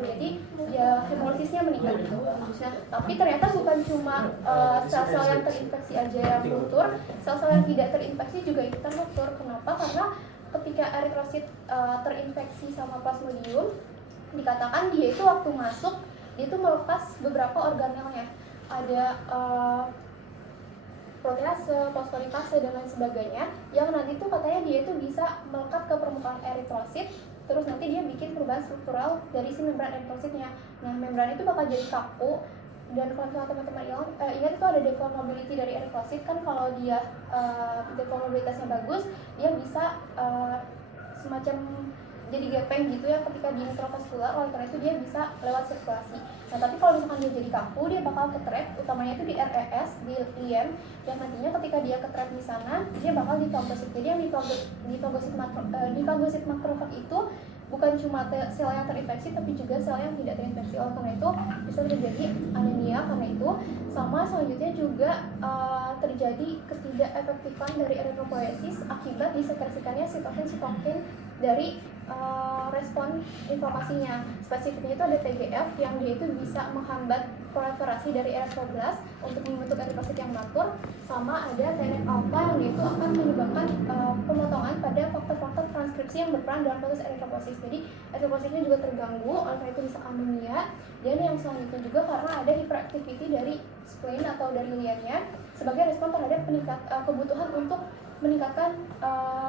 jadi ya hemolisisnya meningkat gitu. Nah, tapi ternyata bukan cuma sel-sel yang terinfeksi aja yang luntur, sel-sel yang tidak terinfeksi juga ikutan luntur. Kenapa? Karena ketika eritrosit terinfeksi sama Plasmodium, dikatakan dia itu waktu masuk dia itu melepas beberapa organelnya, ada protease, fosfolipase dan lain sebagainya, yang nanti tuh katanya dia itu bisa melekat ke permukaan eritrosit, terus nanti dia bikin perubahan struktural dari si membran eritrositnya. Nah, membran itu bakal jadi kaku, dan kalau misalnya teman-teman ingat itu ada deformability dari eritrosit kan, kalau dia deformabilitasnya bagus, dia bisa semacam jadi gepeng gitu ya ketika di intravaskular, oleh karena itu dia bisa lewat sirkulasi. Nah, tapi kalau misalkan dia jadi kaku, dia bakal ketrap, utamanya itu di RES, di liem, dan nantinya ketika dia ketrap di sana, dia bakal difagosit. Jadi yang difagosit makrofag itu bukan cuma sel yang terinfeksi, tapi juga sel yang tidak terinfeksi. Oleh karena itu bisa terjadi anemia karena itu. Sama selanjutnya juga terjadi ketidakefektifan dari eritropoiesis akibat disekresikannya sitokin dari respon inflamasinya. Spesifiknya itu ada TGF yang dia itu bisa menghambat proliferasi dari eritroblast untuk membentuk eritrosit yang matur, sama ada TNF alpha yang dia itu akan menyebabkan pemotongan pada faktor-faktor transkripsi yang berperan dalam proses eritropoiesis. Jadi eritropositnya juga terganggu, oleh karena itu bisa anemia. Dan yang selanjutnya juga karena ada hyperactivity dari spleen atau dari liannya sebagai respon terhadap kebutuhan untuk meningkatkan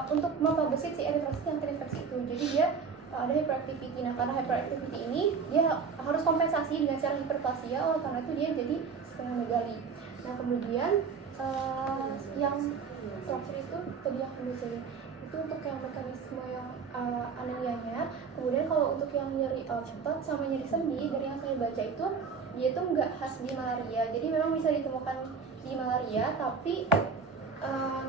untuk memfagosit si eritrosit yang terinfeksi itu. Jadi dia ada hyperactivity. Nah, karena hyperactivity ini dia harus kompensasi dengan cara hiperplasia, oleh karena itu dia jadi splenomegali. Nah, kemudian yang terakhir itu tadi yang itu untuk yang mekanisme yang anemianya. Kemudian kalau untuk yang nyeri otot sama nyeri sendi, dari yang saya baca itu dia itu nggak khas di malaria. Jadi memang bisa ditemukan di malaria, tapi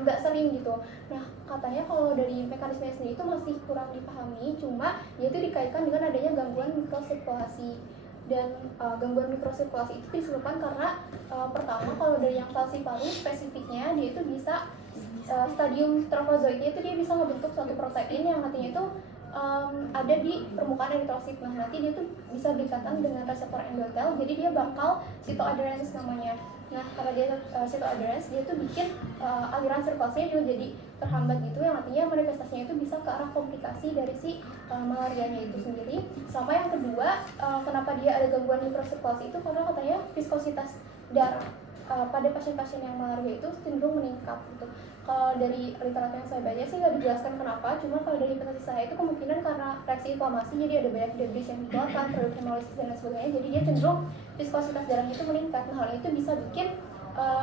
nggak sering gitu. Nah, katanya kalau dari mekanisme sendiri itu masih kurang dipahami, cuma dia itu dikaitkan dengan adanya gangguan mikrosirkulasi. Dan gangguan mikrosirkulasi itu disebabkan karena pertama kalau dari yang falciparum spesifiknya dia itu bisa stadium trofozoidnya itu dia bisa membentuk suatu protein yang nantinya itu ada di permukaan eritrosit. Nah, nanti dia tuh bisa berikatan dengan reseptor endotel, jadi dia bakal cytoadherensis namanya. Nah, karena dia cytoadherens, dia tuh bikin aliran sirkulasinya juga jadi terhambat gitu, yang artinya manifestasinya itu bisa ke arah komplikasi dari si malarianya itu sendiri. Sama yang kedua, kenapa dia ada gangguan mikrosirkulasi itu karena katanya viskositas darah pada pasien-pasien yang malaria itu cenderung meningkat gitu. Kalau dari literatur yang saya baca sih nggak dijelaskan kenapa, cuma kalau dari hipotesis saya itu kemungkinan karena reaksi inflamasi, jadi ada banyak debris yang dikeluarkan, produk hemolisis dan lain sebagainya, jadi dia cenderung viskositas darahnya itu meningkat. Nah, hal itu bisa bikin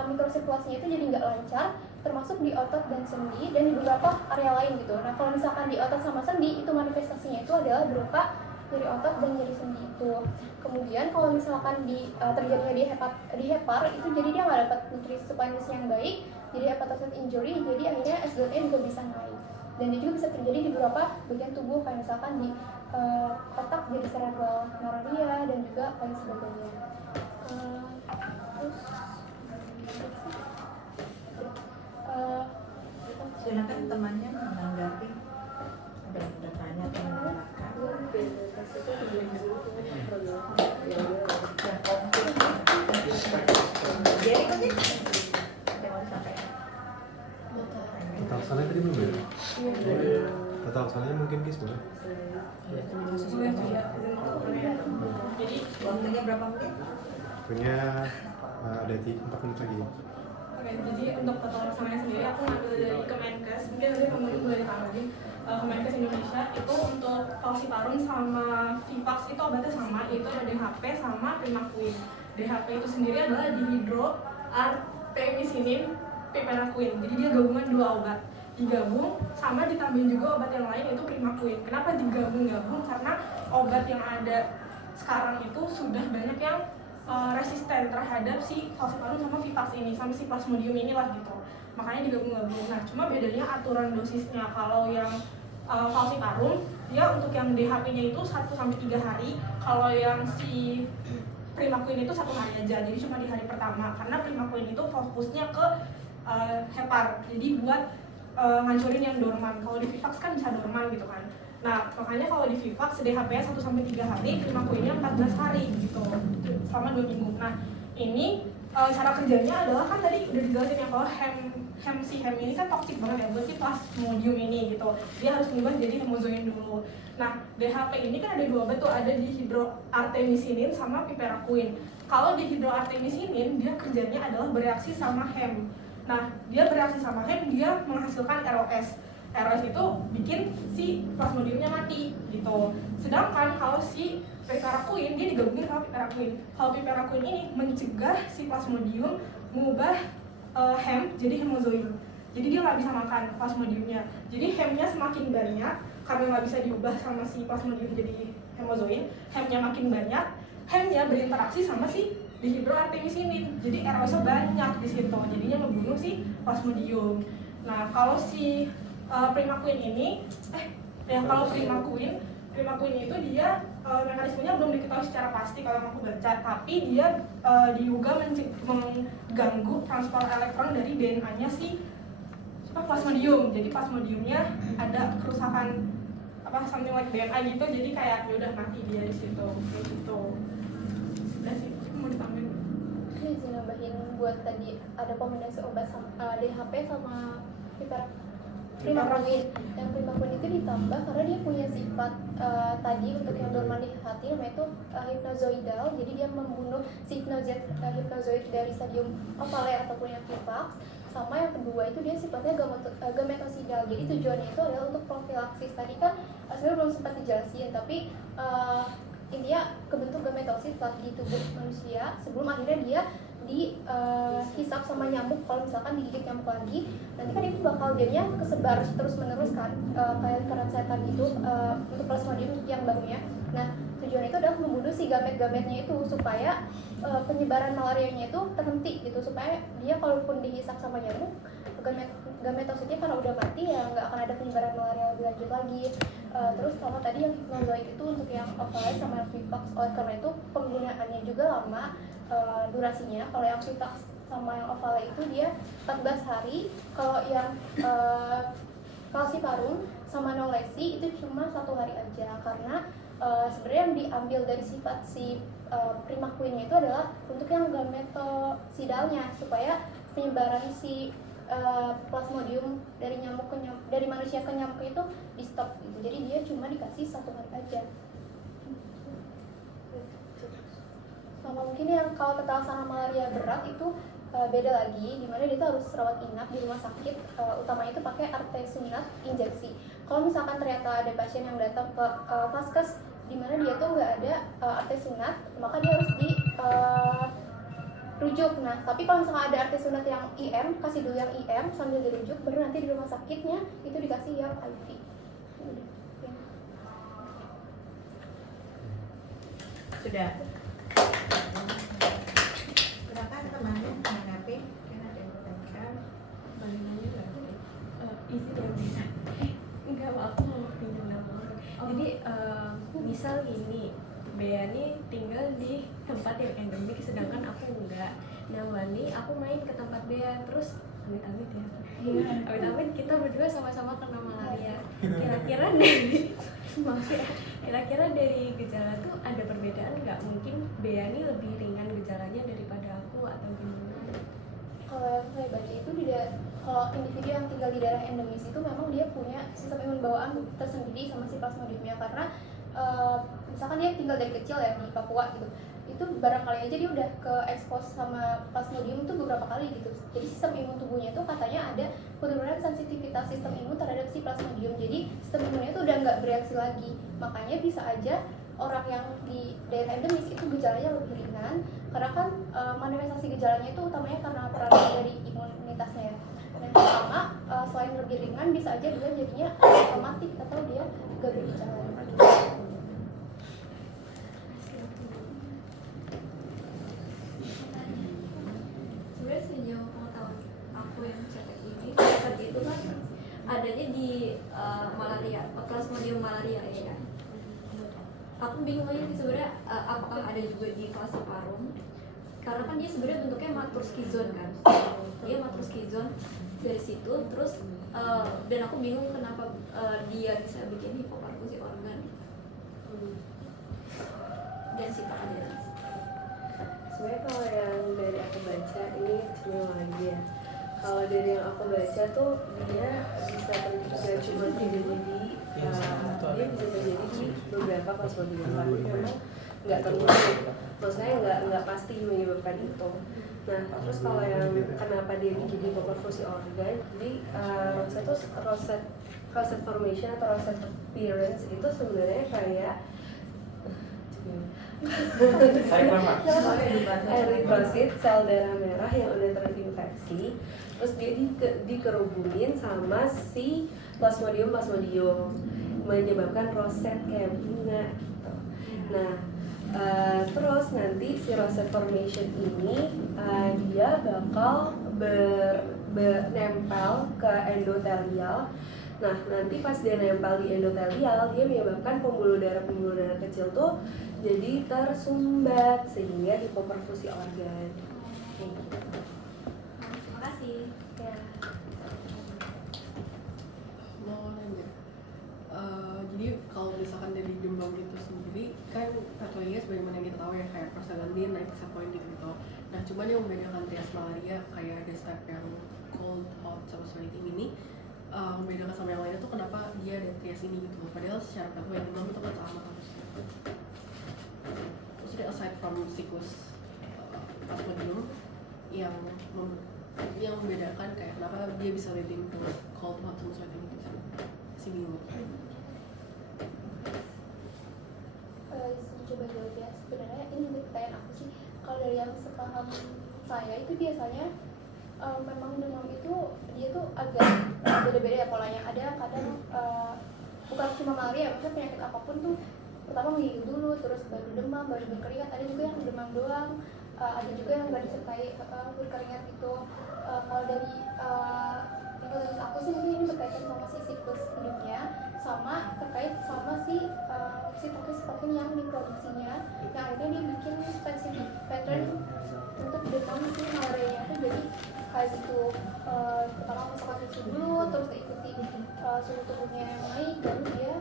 mikrosirkulasinya itu jadi nggak lancar, termasuk di otot dan sendi dan di beberapa area lain gitu. Nah, kalau misalkan di otot sama sendi itu manifestasinya itu adalah berupa nyeri otot dan nyeri sendi itu. Kemudian kalau misalkan terjadinya di hepar itu, jadi dia nggak dapat nutrisi yang baik, jadi hepatocyte injury, jadi akhirnya SGLT juga bisa naik. Dan itu juga bisa terjadi di beberapa bagian tubuh, kayak misalkan di otak jadi cerebral malaria dan juga lain sebagainya. Silakan temannya menanggapi. Udah tanya teman. Jadi kan sih total salahnya tadi belum ya? Total salahnya mungkin guys boleh? jadi waktunya berapa menit? Punya ada 4 menit lagi. Oke, jadi untuk total salahnya sendiri aku ngambil dari Kemenkes, mungkin nanti teman-teman boleh tambahin. Kemenkes Indonesia itu untuk falciparum sama Vivax itu obatnya sama, yaitu ada DHP sama Primaquine. DHP itu sendiri adalah dihidroartemisinin piperaquine, jadi dia gabungan 2 obat, digabung sama ditambahin juga obat yang lain yaitu Primaquine. Kenapa digabung-gabung? Karena obat yang ada sekarang itu sudah banyak yang resisten terhadap si falciparum sama Vivax ini, sama si Plasmodium inilah gitu, makanya digabung-gabung. Nah, cuma bedanya aturan dosisnya. Kalau yang falciparum dia untuk yang DHP-nya itu 1-3 hari, kalau yang si Primaquine itu 1 hari aja, jadi cuma di hari pertama, karena Primaquine itu fokusnya ke hepar, jadi buat ngancurin yang dorman. Kalau di Vivax kan bisa dorman gitu kan. Nah, makanya kalau di Vivax DHP-nya 1-3 hari, primakuinnya 14 hari gitu, selama 2 minggu. Nah, ini cara kerjanya adalah kan tadi udah dijelasin ya kalau hem ini kan toksik banget ya buat si plasmodium ini gitu. Dia harus mengubah jadi hemozoin dulu. Nah, DHP ini kan ada 2 obat tuh, ada dihidroartemisinin sama piperaquine. Kalau dihidroartemisinin dia kerjanya adalah bereaksi sama hem. Nah, dia bereaksi sama hem, dia menghasilkan ROS. ROS itu bikin si plasmodiumnya mati gitu. Sedangkan kalau si piperaquine dia digabungin sama piperaquine. Kalau piperaquine ini mencegah si plasmodium mengubah hem jadi hemozoin. Jadi dia nggak bisa makan plasmodiumnya. Jadi hemnya semakin banyak karena nggak bisa diubah sama si plasmodium jadi hemozoin. Hemnya makin banyak, hemnya berinteraksi sama si dihidroartemisinin. Jadi ROS-nya banyak di situ. Jadinya membunuh si plasmodium. Nah, kalau si primaquine ini kalau primaquine itu dia mekanismenya belum diketahui secara pasti kalau yang aku baca, tapi dia diduga mengganggu transport elektron dari DNA-nya si plasmodium. Jadi plasmodiumnya ada kerusakan something like DNA gitu, jadi kayak ya udah mati dia di situ kayak gitu. Udah sih, mau ditambahin. Ini izin nambahin buat tadi ada kombinasi obat sama DHP sama primaquine. Yang primaquine itu ditambah karena dia punya sifat tadi untuk yang dorman di hati namanya itu hipnozoidal. Jadi dia membunuh si hipnozoid dari stadium ovale ataupun yang Vivax. Sama yang kedua itu dia sifatnya gametosidal. Jadi tujuannya itu adalah untuk profilaksis. Tadi kan sebenarnya belum sempat dijelasin, tapi intinya kebentuk gametosit di tubuh manusia sebelum akhirnya dia dihisap sama nyamuk. Kalau misalkan digigit nyamuk lagi, nanti kan itu bakal jadinya kesebar terus menerus kan, kayak lingkaran setan gitu untuk plasmodium yang barunya. Nah, tujuan itu adalah membunuh si gamet-gametnya itu supaya penyebaran malarianya itu terhenti gitu, supaya dia kalaupun dihisap sama nyamuk, gametositnya karena udah mati ya nggak akan ada penyebaran malaria lebih lanjut lagi. Terus kalau tadi yang hipnozoid itu untuk yang ovale sama yang Vivax, oleh karena itu penggunaannya juga lama durasinya. Kalau yang Vivax sama yang ovale itu dia 14 hari. Kalau yang kalsiparum sama nolesi itu cuma 1 hari aja, karena sebenarnya yang diambil dari sifat si primaquine itu adalah untuk yang gametosidalnya, supaya penyebaran si plasmodium dari dari manusia ke nyamuk itu di stop gitu. Jadi dia cuma dikasih 1 hari aja. Sama mungkin yang kalau ketahanan malaria berat itu beda lagi, dimana dia tuh harus rawat inap di rumah sakit, utamanya itu pakai artesunat injeksi. Kalau misalkan ternyata ada pasien yang datang ke vaskes dimana dia tuh nggak ada artesunat, maka dia harus rujuk. Nah, tapi kalau misalkan ada artesunat yang IM, kasih dulu yang IM sambil dirujuk, baru nanti di rumah sakitnya itu dikasih yang IV. Ya. Sudah. Silakan temannya menanggapi. Kan ada yang bertanya. Izin ya Bina. Enggak, aku mau pinjam nama. Jadi misal gini, Bea nih tinggal di tempat yang endemik sedangkan aku enggak. Nah, Wani aku main ke tempat Bea, terus amit-amit ya. Amit-amit kita berdua sama-sama kena malaria. Kira-kira dari kira-kira dari gejala tuh ada perbedaan nggak? Mungkin Bea nih lebih ringan gejalanya daripada aku atau gimana? Kalau yang saya baca itu kalau individu yang tinggal di daerah endemis itu memang dia punya sistem imun bawaan tersendiri sama si plasmodiumnya, karena misalkan dia tinggal dari kecil ya di Papua gitu, itu barangkali aja dia udah ke expose sama plasmodium tuh beberapa kali gitu. Jadi sistem imun tubuhnya tuh katanya ada penurunan sensitivitas sistem imun terhadap si plasmodium, jadi sistem imunnya tuh udah nggak bereaksi lagi. Makanya bisa aja orang yang di daerah endemis itu gejalanya lebih ringan, karena kan manifestasi gejalanya itu utamanya karena peranan dari imunitasnya ya. Dan sama selain lebih ringan, bisa aja dia jadinya otomatik atau dia gak bergejala. Sebenarnya sejauh pengetahuan aku yang CPI ini, seperti itu kan adanya di malaria, plasmodium malaria ya. Aku bingung aja sih sebenarnya apakah ada juga di kalsiparum, karena kan dia sebenarnya bentuknya matroskizon kan, dia matroskizon. dari situ. Terus dan aku bingung kenapa dia bisa bikin hipoperfusi organ dari situ aja. Sebenarnya kalau yang dari aku baca ini cuma lagi ya. Kalau dari yang aku baca tuh dia bisa nggak cuma terjadi di dia bisa terjadi di beberapa plasmodium, tapi memang nggak tentu. Maksudnya nggak pasti menyebabkan itu. Nah terus kalau yang kenapa dia bikin hipoperfusi organ, jadi rosette formation atau rosette appearance itu sebenarnya kayak eritrosit, sel darah merah yang udah terinfeksi, terus dia dikerubungin sama si plasmodium menyebabkan roset kayak bunga gitu. Nah terus nanti si rosette formation ini dia bakal nempel ke endotelial. Nah nanti pas dia nempel di endotelial, dia menyebabkan pembuluh darah kecil tuh jadi tersumbat sehingga hipoperfusi organ. Kayak gitu. Terima kasih. Ya. Mau nanya, jadi kalau misalkan dari demam itu sendiri kan katanya sebagaimana yang kita tahu ya kayak prostaglandin naik set point gitu. Nah cuman yang membedakan trias malaria kayak ada step yang cold, hot, sama sweating ini membedakan sama yang lainnya tuh kenapa dia ada trias ini gitu. Padahal secara tahu yang demam itu kan sama harusnya. Terus aside from siklus plasmodium yang membedakan kayak kenapa dia bisa leading to cold, hot, sama sweating itu si bingung. Coba jawab ya. Sebenarnya ini juga pertanyaan aku sih. Kalau dari yang sepaham saya itu biasanya memang demam itu dia tuh agak beda-beda ya polanya. Ada kadang bukan cuma malaria, maksudnya penyakit apapun tuh pertama menggigil dulu, terus baru demam, baru berkeringat. Ada juga yang demam doang, ada juga yang nggak disertai berkeringat gitu. Kalau dari hipotesa aku sih ini berkaitan sama si siklus hidupnya, sama terkait sama si sitokin yang diproduksinya, yang akhirnya dia bikin spesifik pattern untuk demam si malarianya itu. Jadi kayak gitu, pertama masukkan susu dulu, terus diikuti suhu tubuhnya yang naik, baru dia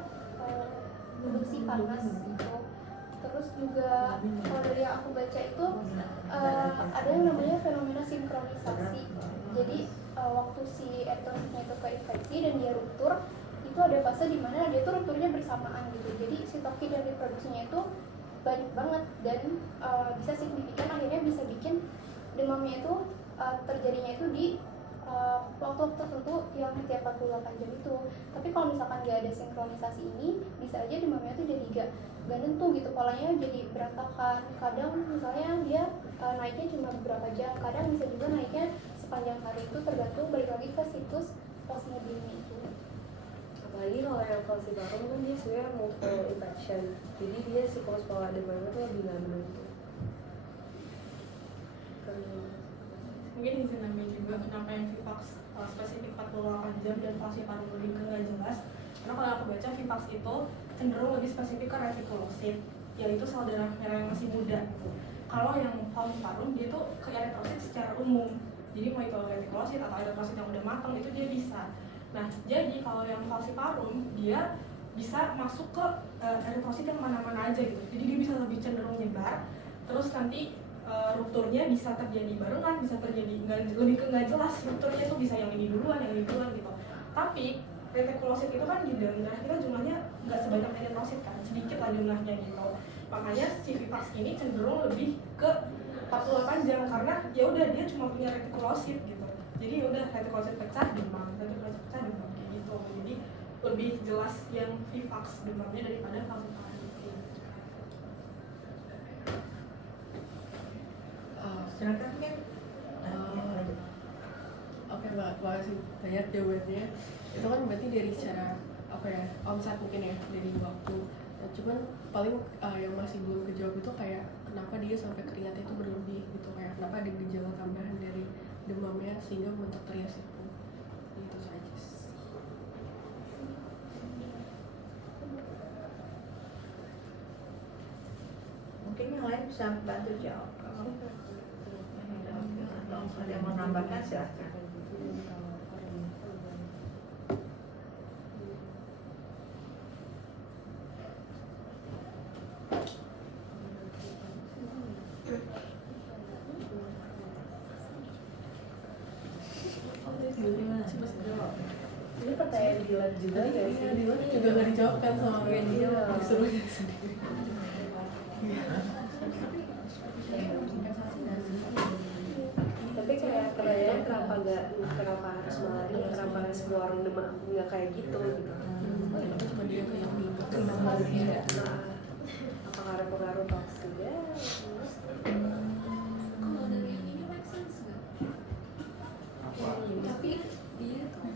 produksi panas gitu. Terus juga kalau dari yang aku baca itu ada yang namanya fenomena sinkronisasi. Jadi waktu si eritrositnya itu keinfeksi dan dia ruptur, itu ada fase di mana dia tuh rupturnya bersamaan gitu. Jadi sitokin yang diproduksinya itu banyak banget dan bisa signifikan, akhirnya bisa bikin demamnya itu terjadinya itu di waktu tertentu yang setiap 48 jam itu. Tapi kalau misalkan nggak ada sinkronisasi ini, bisa aja demamnya itu jadi gak nentu gitu, polanya jadi berantakan. Kadang misalnya dia naiknya cuma beberapa jam, kadang bisa juga naiknya sepanjang hari. Itu tergantung balik lagi ke siklus plasmodiumnya itu. Apalagi kalau yang falciparum kan dia sebenarnya multiple infection, jadi dia siklus pola demamnya tuh lebih nggak menentu. Mungkin izin namanya juga kenapa yang Vivax spesifik 48 jam dan falciparum lebih ke nggak jelas. Karena kalau aku baca Vivax itu cenderung lebih spesifik ke retikulosit, yaitu sel darah merah yang masih muda gitu. Kalau yang falciparum dia tuh ke eritrosit secara umum, jadi mau itu retikulosit atau eritrosit yang udah matang itu dia bisa. Nah jadi kalau yang falciparum dia bisa masuk ke eritrosit yang mana-mana aja gitu, jadi dia bisa lebih cenderung nyebar. Terus nanti rupturnya bisa terjadi barengan, bisa terjadi lebih ke nggak jelas rupturnya itu bisa yang ini duluan gitu. Tapi retikulosit itu kan di dalam darah kita jumlahnya nggak sebanyak eritrosit kan, sedikit lah jumlahnya gitu. Makanya si Vivax ini cenderung lebih ke 48 jam karena ya udah dia cuma punya retikulosit gitu. Jadi ya udah retikulosit pecah demam, retikulosit pecah demam kayak gitu. Jadi lebih jelas yang Vivax demamnya daripada falciparum. Silakan kan. Oke, makasih banyak jawabannya. Itu kan berarti dari secara apa ya, omset mungkin ya, dari waktu. Nah, cuman paling yang masih belum kejawab itu kayak kenapa dia sampai keringatnya itu berlebih gitu, kayak kenapa ada gejala tambahan dari demamnya sehingga membentuk trias itu. Itu saja sih. Mungkin yang lain bisa bantu jawab. Kalau ada yang mau nambahkan silahkan. Dilan juga Tadi nggak sih? iya, Dilan juga nggak dijawab kan sama Iya, dia, iya. disuruh sendiri. Tapi kayak pertanyaan kenapa harus Malari, kenapa semua orang demam nggak kayak gitu gitu. Itu cuma dia kayak yang belum Nah, apa karena pengaruh toksik ya? Kalau dari yang ini make sense nggak? Tapi dia tuh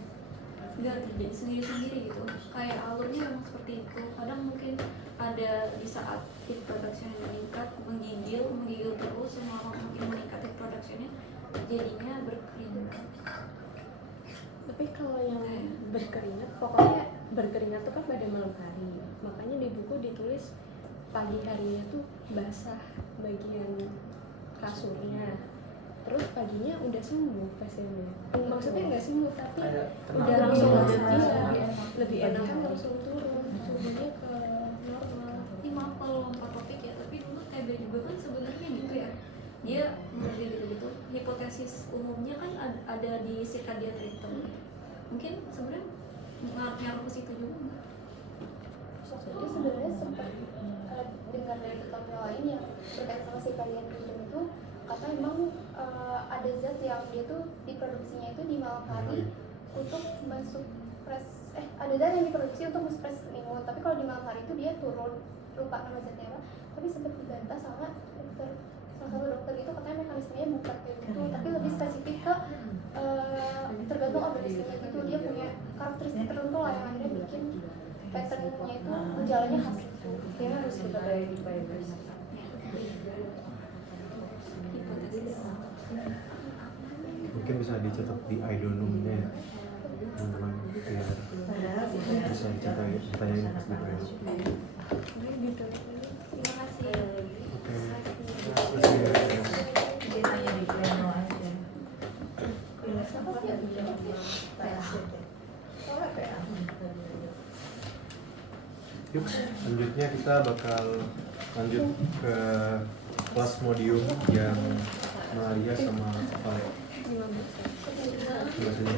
nggak terjadi sendiri-sendiri gitu. Kayak alurnya emang seperti itu. Kadang mungkin ada di saat heat production meningkat, menggigil terus, sama makin meningkat heat productionnya, jadinya berkeringat. Tapi kalau yang berkeringat, pokoknya berkeringat tuh kan pada malam hari. Makanya di buku ditulis pagi harinya tuh basah bagian kasurnya. Terus paginya udah sembuh pasiennya. Maksudnya nggak sembuh tapi udah langsung lebih enak kan langsung turun suhunya ke normal. Ini maaf kalau lompat topik ya, tapi dulu TB juga kan sebenarnya gitu ya. Dia mengerti gitu-gitu. Hipotesis umumnya kan ada di circadian rhythm. Mungkin sebenarnya ngaruh ke situ juga nggak? Jadi sebenarnya sempat dengar dari tetangga lain yang berkaitan sama circadian rhythm itu, kata memang ada zat yang dia tuh diproduksinya itu di malam hari untuk mensupres ada zat yang diproduksi untuk mensupres imun, tapi kalau di malam hari itu dia turun, lupa nama zatnya apa, tapi sempat dibantah sama salah satu dokter itu, katanya mekanismenya bukan kayak gitu, tapi lebih spesifik ke tergantung organismenya gitu, dia punya karakteristik tertentu lah yang akhirnya bikin patternnya itu gejalanya khas gitu. Kayaknya harus kita kayak di Fibers. Hipotesis. Mungkin bisa dicatat di idonum-nya ya, teman-teman, biar bisa ditanyain pas di press. Gitu. Terima kasih. Oke, terima kasih ya. Dia tanya di pleno aja. Yuk, selanjutnya kita bakal lanjut ke plasmodium yang malaria sama kepala. Terima kasih.